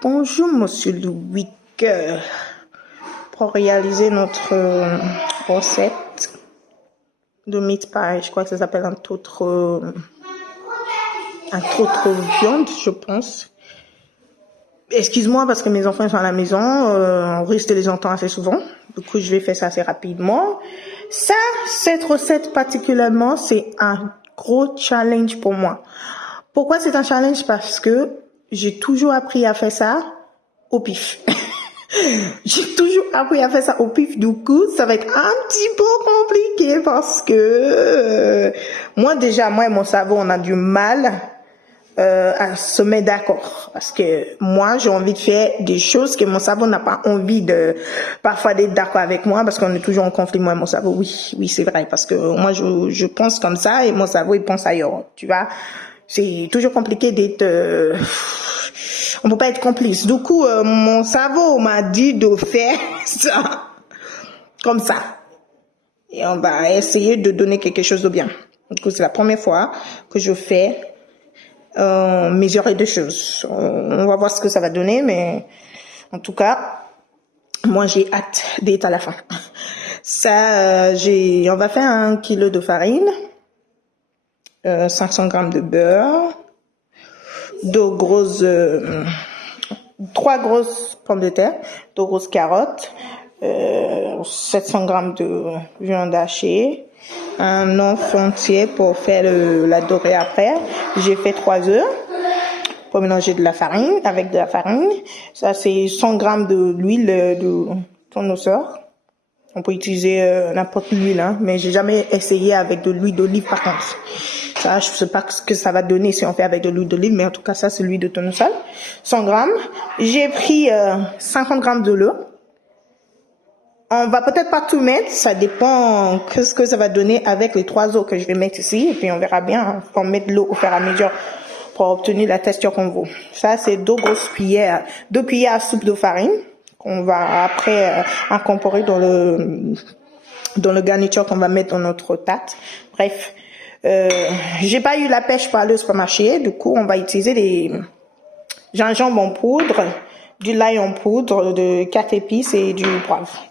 Bonjour Monsieur Louis, pour réaliser notre recette de meat pie, je crois que ça s'appelle un autre viande, je pense. Excuse-moi parce que mes enfants sont à la maison, on risque de les entendre assez souvent. Du coup, je vais faire ça assez rapidement. Cette recette particulièrement, c'est un gros challenge pour moi. Pourquoi c'est un challenge? Parce que j'ai toujours appris à faire ça au pif. J'ai toujours appris à faire ça au pif. Du coup, ça va être un petit peu compliqué parce que moi et mon cerveau, on a du mal à se mettre d'accord. Parce que moi, j'ai envie de faire des choses que mon cerveau n'a pas envie parfois d'être d'accord avec moi parce qu'on est toujours en conflit, moi et mon cerveau. Oui, c'est vrai. Parce que moi, je pense comme ça et mon cerveau, il pense ailleurs. Tu vois? C'est toujours compliqué d'être... on peut pas être complice. Du coup, mon cerveau m'a dit de faire ça comme ça. Et on va essayer de donner quelque chose de bien. Du coup, c'est la première fois que je fais mesurer deux choses. On va voir ce que ça va donner, mais en tout cas, moi, j'ai hâte d'être à la fin. On va faire 1 kilo de farine, 500 grammes de beurre, 3 grosses pommes de terre, 2 grosses carottes, 700 grammes de viande hachée, un œuf entier pour faire la dorée après. J'ai fait 3 œufs pour mélanger avec de la farine. Ça, c'est 100 grammes de l'huile de tournesol. On peut utiliser n'importe quelle huile, hein, mais j'ai jamais essayé avec de l'huile d'olive par contre. Ça, je sais pas ce que ça va donner si on fait avec de l'huile d'olive, mais en tout cas, ça, c'est l'huile de tournesol. 100 grammes. J'ai pris 50 grammes de l'eau. On va peut-être pas tout mettre, ça dépend ce que ça va donner avec les 3 œufs que je vais mettre ici, et puis on verra bien, hein. On met de l'eau au fur et à mesure pour obtenir la texture qu'on veut. Ça, c'est 2 cuillères à soupe de farine qu'on va après incorporer dans le garniture qu'on va mettre dans notre tarte. Bref, j'ai pas eu la pêche par le supermarché, du coup, on va utiliser des gingembre en poudre, du l'ail en poudre, de 4 épices et du poivre.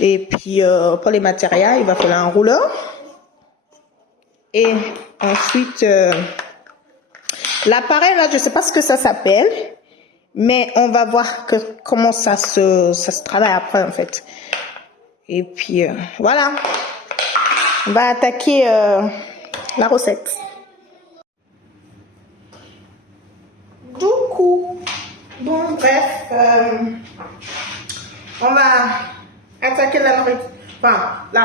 Et puis, pour les matériaux, il va falloir un rouleur. Et ensuite, l'appareil, là, je sais pas ce que ça s'appelle. Mais on va voir comment ça se travaille après, en fait. Et puis, voilà. On va attaquer la recette. Du coup, bon, bref, on va attaquer la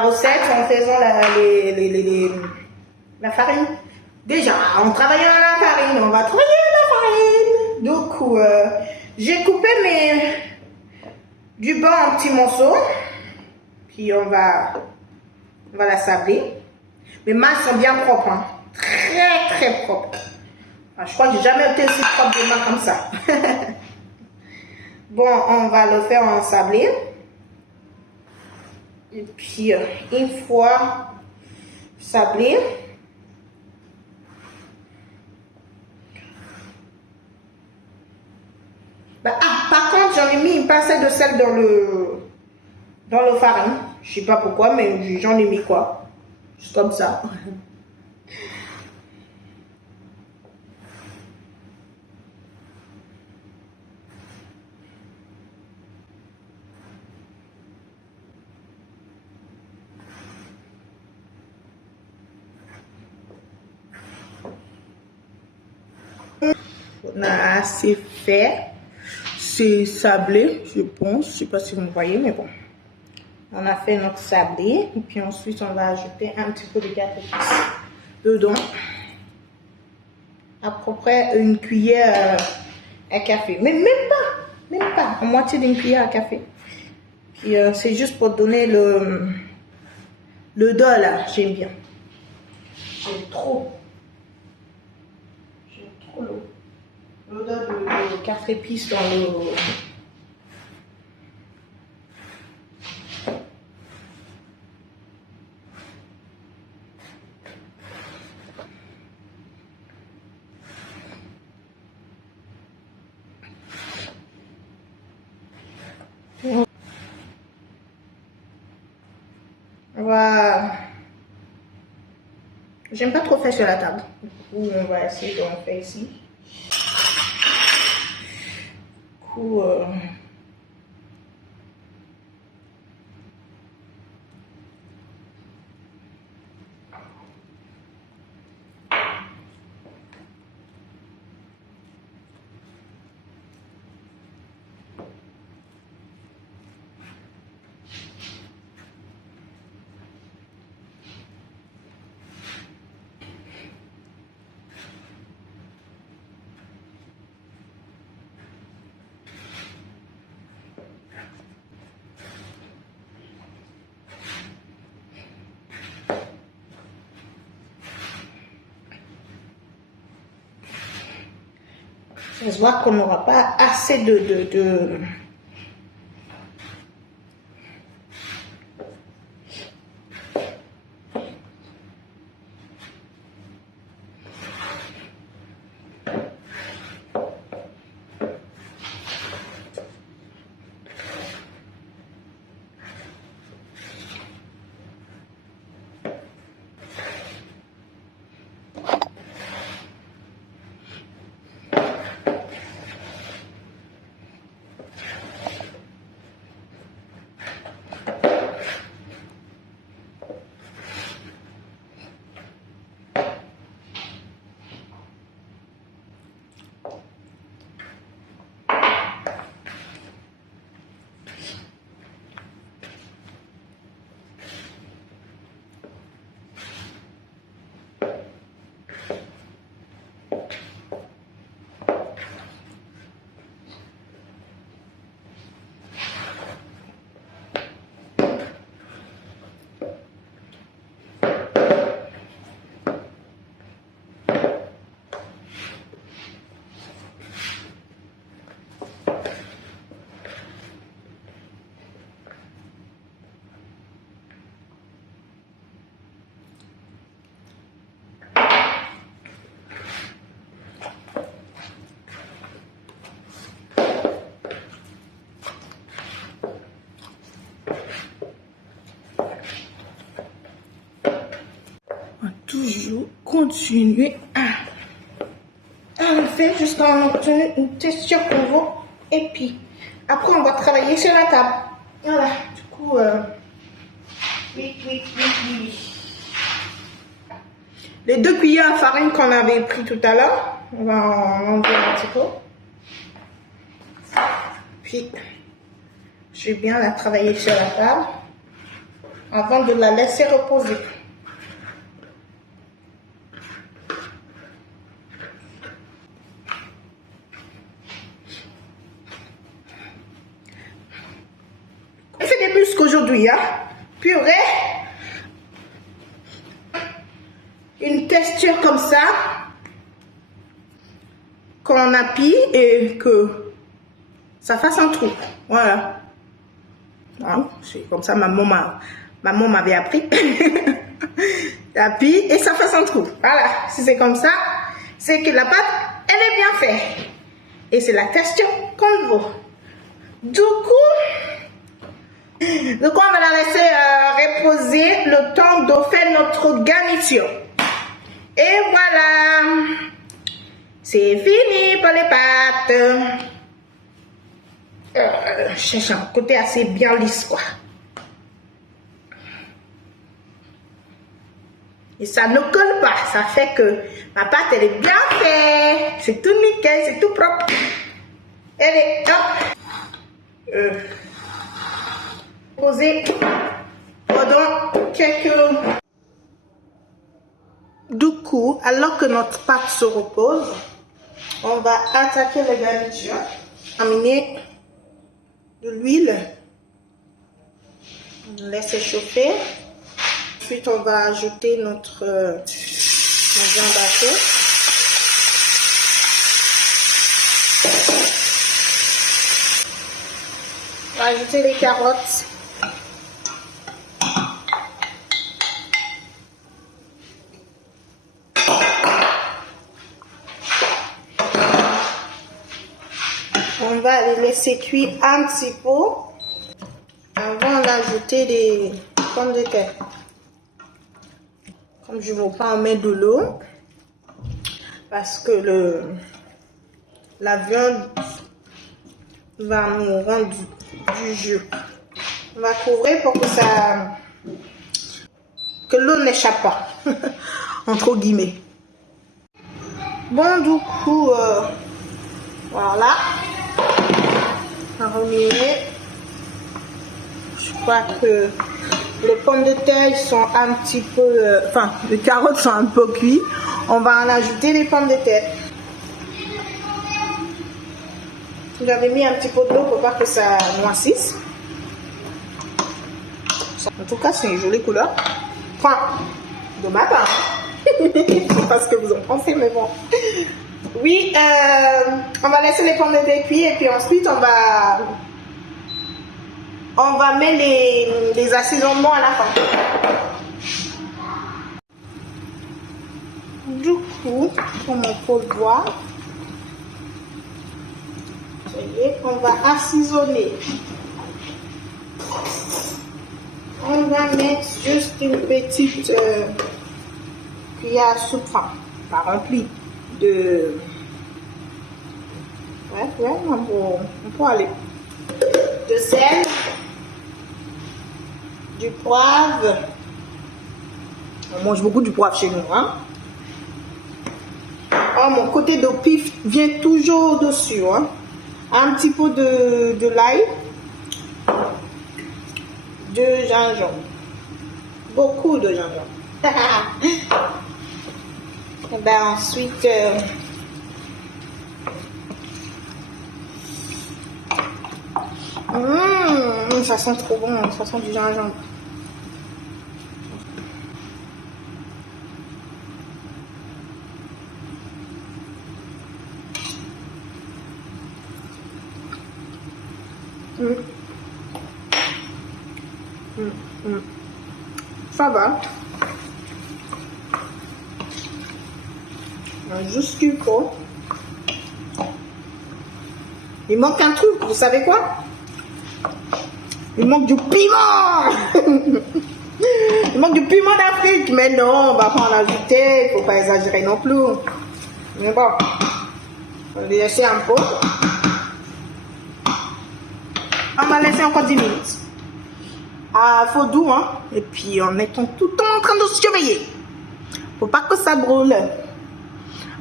recette en faisant la farine. Déjà, en travaillant la farine, on va travailler la farine. Du coup, j'ai coupé du beurre en petits morceaux. Puis on va la sabler. Mes mains sont bien propres, hein. Très très propres. Enfin, je crois que j'ai jamais été aussi propre de mains comme ça. Bon, on va le faire en sablé. Et puis, une fois sablé, par contre, j'en ai mis une pincée de sel dans le farine. Je sais pas pourquoi, mais j'en ai mis quoi. Juste comme ça. On a assez fait. C'est sablé, je pense. Je sais pas si vous me voyez, mais bon. On a fait notre sablé. Et puis ensuite, on va ajouter un petit peu de gâteau dedans. À peu près une cuillère à café. Mais même pas. À moitié d'une cuillère à café. Puis c'est juste pour donner le dos là. J'aime bien. J'aime trop l'odeur de 4 épices dans le... Voilà. J'aime pas trop faire sur la table. Du coup, on va essayer d'en faire ici. Du coup, ça se voit qu'on n'aura pas assez de... Toujours continuer à le faire jusqu'à obtenir une texture qu'on veut. Et puis, après, on va travailler sur la table. Voilà, du coup, oui. Les 2 cuillères à farine qu'on avait pris tout à l'heure, on va en enlever un petit peu. Puis, je vais bien la travailler sur la table avant de la laisser reposer. On fait des muscles aujourd'hui, hein? Purée. Une texture comme ça, qu'on appuie et que ça fasse un trou. Voilà. C'est comme ça, maman m'avait appris. Appuie et ça fasse un trou. Voilà. Si c'est comme ça, c'est que la pâte, elle est bien faite. Et c'est la texture qu'on veut. Du coup, on va la laisser reposer le temps de faire notre garniture. Et voilà, c'est fini pour les pâtes. Je cherche un côté assez bien lisse, quoi. Et ça ne colle pas, ça fait que ma pâte, elle est bien faite. C'est tout nickel, c'est tout propre. Elle est top. Posée pendant quelques... Du coup, alors que notre pâte se repose, on va attaquer la garniture. Amener de l'huile. On laisse chauffer. Ensuite, on va ajouter notre viande hachée. On va ajouter les carottes. On va les laisser cuire un petit peu Avant d'ajouter des pommes de terre. Comme je ne veux pas en mettre de l'eau, parce que la viande va nous rendre du jus. On va couvrir pour que l'eau n'échappe pas, entre guillemets. Bon, du coup, voilà. On va remuer. Je crois que les pommes de terre ils sont un petit peu, les carottes sont un peu cuites. On va en ajouter les pommes de terre. J'avais mis un petit peu de l'eau pour pas que ça noircisse. En tout cas, c'est une jolie couleur. Enfin, de ma part. Je sais pas ce que vous en pensez, mais bon. Oui, on va laisser les pommes de terre cuire et puis ensuite on va mettre les assaisonnements à la fin. Du coup, comme on peut le voir, on va assaisonner. On va mettre juste une petite cuillère à soupe, pas remplie de... Ouais, on peut aller. De sel, du poivre. On mange beaucoup du poivre chez nous, hein. Oh, mon côté de pif vient toujours dessus, hein. Un petit peu de l'ail, de gingembre, beaucoup de gingembre. Et ben ensuite, ça sent trop bon, ça sent du gingembre. Ça va. Juste qu'il faut. Il manque un truc, vous savez quoi? Il manque du piment. Il manque du piment d'Afrique. Mais non, on va pas en ajouter. Il faut pas exagérer non plus. Mais bon, on va laisser un peu. On va laisser encore 10 minutes. À feu doux, hein. Et puis on est tout le temps en train de surveiller. Faut pas que ça brûle.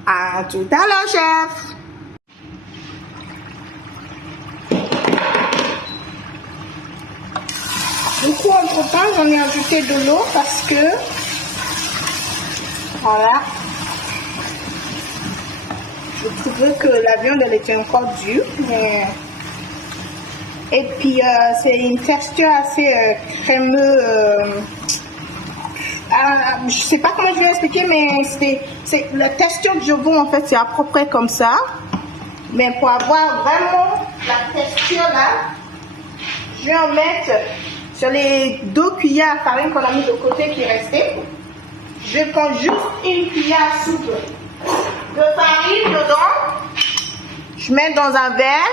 À tout à l'heure, chef. Du coup, entre temps, j'en ai ajouté de l'eau parce que, voilà, je trouvais que la viande elle était encore dure. Mais... Et puis, c'est une texture assez crémeuse. Je sais pas comment je vais expliquer, mais c'est la texture que je veux en fait, c'est à peu près comme ça. Mais pour avoir vraiment la texture là, je vais en mettre sur les 2 cuillères à farine qu'on a mis de côté qui restaient. Je vais prendre juste une cuillère à soupe de farine dedans. Je mets dans un verre.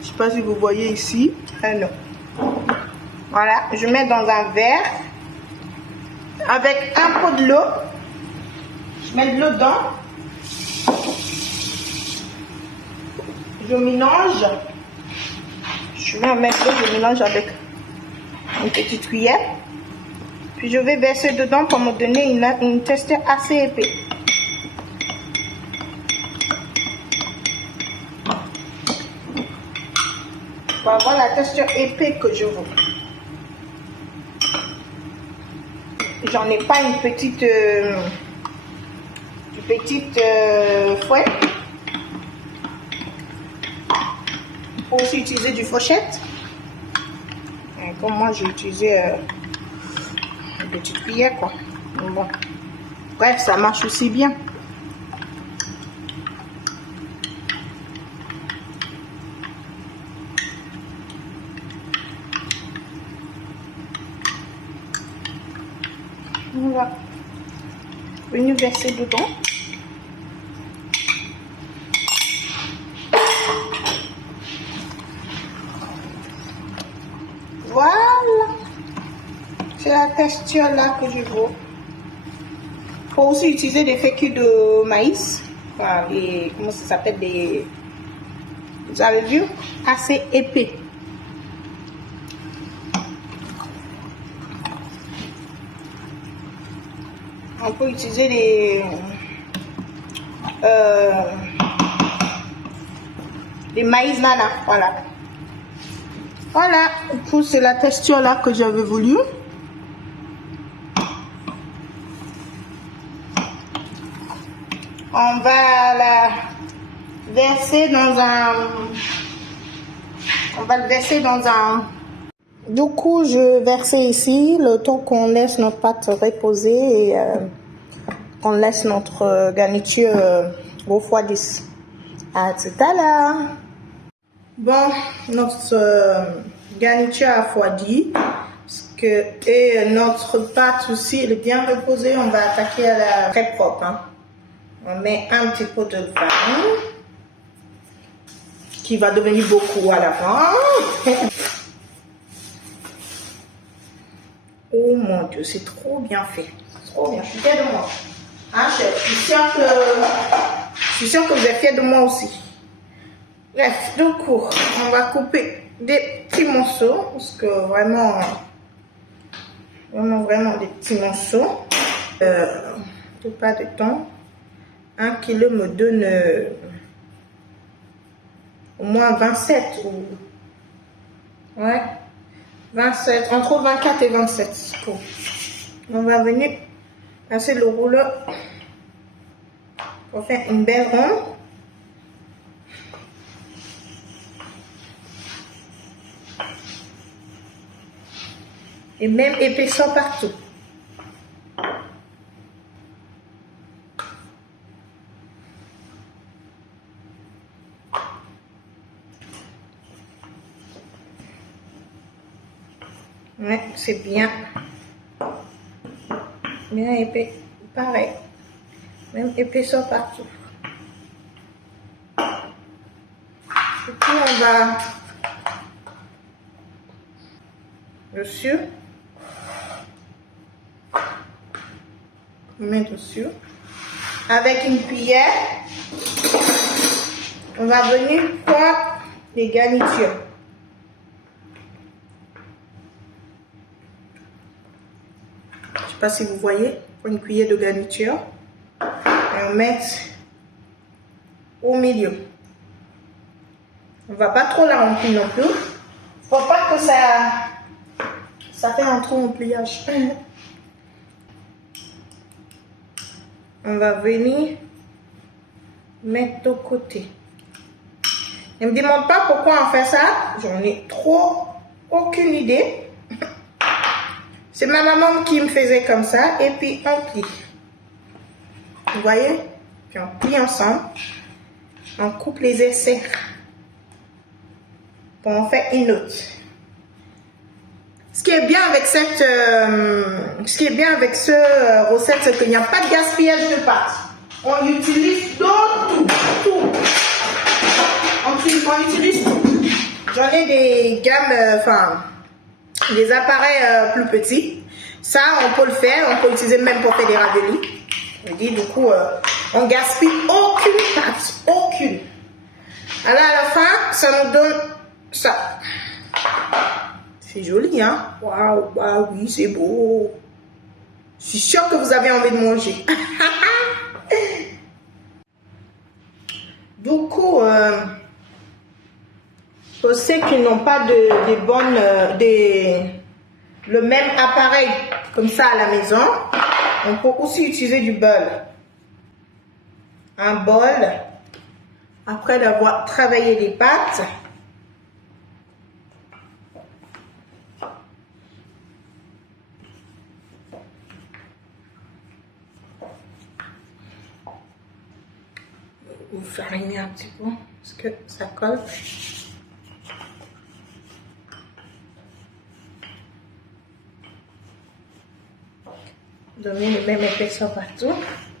Je sais pas si vous voyez ici. Non. Voilà, je mets dans un verre avec un peu de l'eau. Je mets de l'eau dedans. Je mélange. Je vais en mettre l'eau, je mélange avec une petite cuillère. Puis je vais verser dedans pour me donner une texture assez épais. Pour avoir la texture épais que je veux. J'en ai pas une petite fouet. On peut aussi utiliser du fourchette. Et comme moi j'ai utilisé une petite cuillère quoi. Bon. Bref, ça marche aussi bien. On va venir verser dedans. C'est la texture là que je veux. Il faut aussi utiliser des fécus de maïs. Enfin, comment ça s'appelle, vous avez vu, assez épais. On peut utiliser des maïs nana, voilà. Voilà, du coup c'est la texture là que j'avais voulu. On va la verser dans un... On va le verser dans un... Du coup, je versais ici le temps qu'on laisse notre pâte reposer et qu'on laisse notre garniture refroidisse. À tout à l'heure. Bon, notre garniture a refroidi et notre pâte aussi elle est bien reposée. On va attaquer à la très propre. Hein. On met un petit peu de vin qui va devenir beaucoup à la fin. Oh mon Dieu, c'est trop bien fait. Trop bien, je suis fière de moi. Hein, chef? Je suis sûre que vous êtes fiers de moi aussi. Bref, du coup, on va couper des petits morceaux. Parce que vraiment des petits morceaux. Pas de temps. 1 kilo me donne au moins 27 ou... Ouais. 27, entre 24 et 27. Bon. On va venir passer le rouleau pour faire une belle ronde. Et même épaisseur partout. Ouais, c'est bien épais, pareil, même épaisseur partout. Et puis on va dessus, on met dessus, avec une cuillère, on va venir faire les garnitures. Je ne sais pas si vous voyez, une cuillère de garniture et on met au milieu. On ne va pas trop la remplir non plus. Il ne faut pas que ça fait un trou en pliage. On va venir mettre de côté. Ne me demande pas pourquoi on fait ça. J'en ai aucune idée. C'est ma maman qui me faisait comme ça. Et puis on plie. Vous voyez? Puis on plie ensemble. On coupe les essais. Pour en faire une autre. Ce qui est bien avec cette recette, c'est qu'il n'y a pas de gaspillage de pâte. On utilise tout. On utilise tout. J'en ai des gammes, des appareils plus petits. Ça, on peut le faire. On peut l'utiliser même pour faire des raviolis. Je dis, du coup, on gaspille aucune pâte. Aucune. Alors, à la fin, ça nous donne ça. C'est joli, hein? Waouh, waouh, oui, c'est beau. Je suis sûre que vous avez envie de manger. Du coup, pour ceux qui n'ont pas le même appareil comme ça à la maison, on peut aussi utiliser du bol. Un bol, après d'avoir travaillé les pâtes, vous fariner un petit peu parce que ça colle. Donner le même épaisseur partout.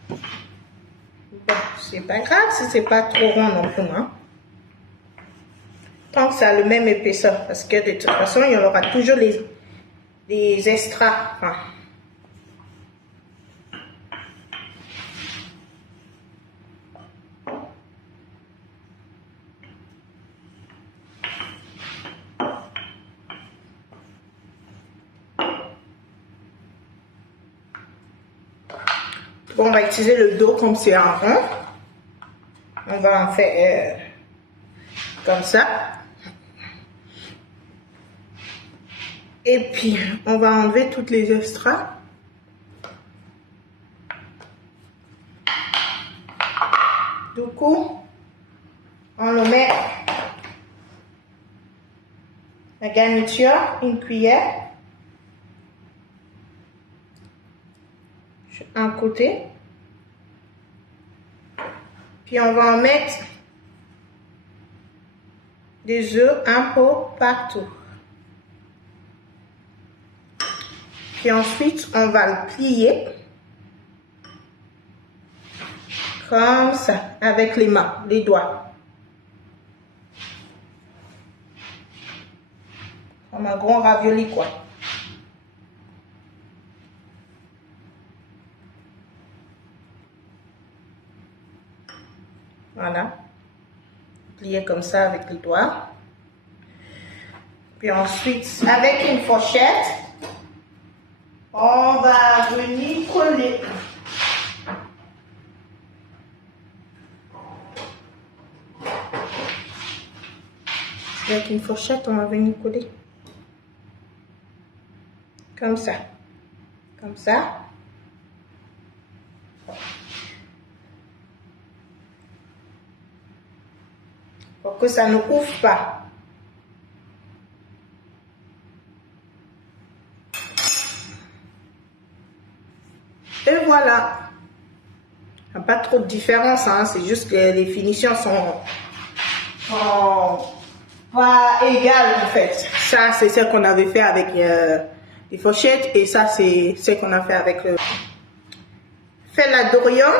Bon, c'est pas grave si c'est pas trop rond non plus, hein. Tant que ça a le même épaisseur, parce que de toute façon, il y en aura toujours des extras. Enfin, bon, on va utiliser le dos comme c'est un rond. On va en faire comme ça. Et puis, on va enlever toutes les extras. Du coup, on le met la garniture, une cuillère. Un côté. Puis on va en mettre des œufs un peu partout. Puis ensuite, on va le plier comme ça, avec les mains, les doigts. Comme un grand ravioli, quoi. Voilà. Plier comme ça avec les doigts. Puis ensuite, avec une fourchette, on va venir coller. Avec une fourchette, on va venir coller. Comme ça. Comme ça. Pour que ça ne ouvre pas. Et voilà. Il n'y a pas trop de différence, hein. C'est juste que les finitions sont pas égales en fait. Ça, c'est ce qu'on avait fait avec les fourchettes et ça, c'est ce qu'on a fait avec le fait la dorian.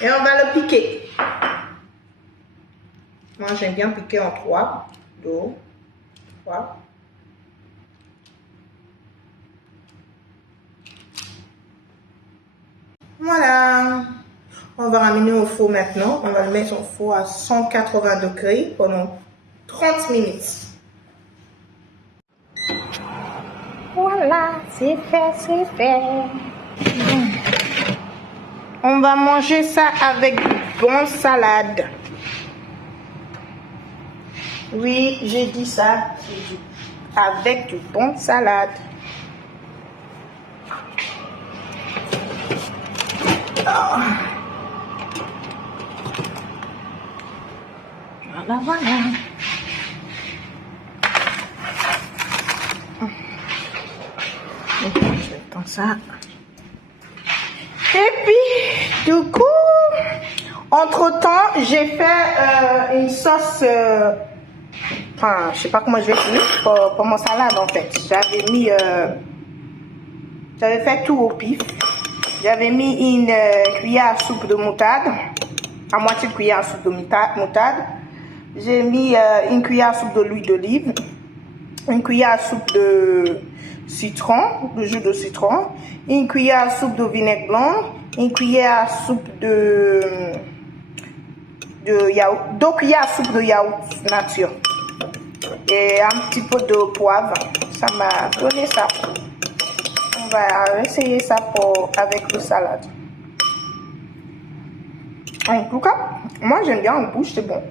Et on va le piquer. Moi, j'aime bien piquer en 3. 2, 3. Voilà. On va ramener au four maintenant. On va le mettre au four à 180 degrés pendant 30 minutes. Voilà, c'est fait, c'est fait. On va manger ça avec du bon salade. Oui, j'ai dit ça. Avec du bon salade. Oh. Voilà, voilà. Je vais comme ça. Et puis, du coup, entre-temps, j'ai fait une sauce, enfin, je sais pas comment je vais dire, pour mon salade en fait. J'avais fait tout au pif. J'avais mis une cuillère à soupe de moutarde, à moitié de cuillère à soupe de moutarde. J'ai mis une cuillère à soupe de l'huile d'olive, une cuillère à soupe de citron, de jus de citron, une cuillère à soupe de vinaigre blanc, une cuillère à soupe de yaourt, 2 cuillères à soupe de yaourt nature et un petit peu de poivre. Ça m'a donné ça. On va essayer ça avec le salade. En tout cas, moi j'aime bien en bouche, c'est bon.